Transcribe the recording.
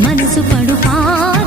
మనసు పడుపా.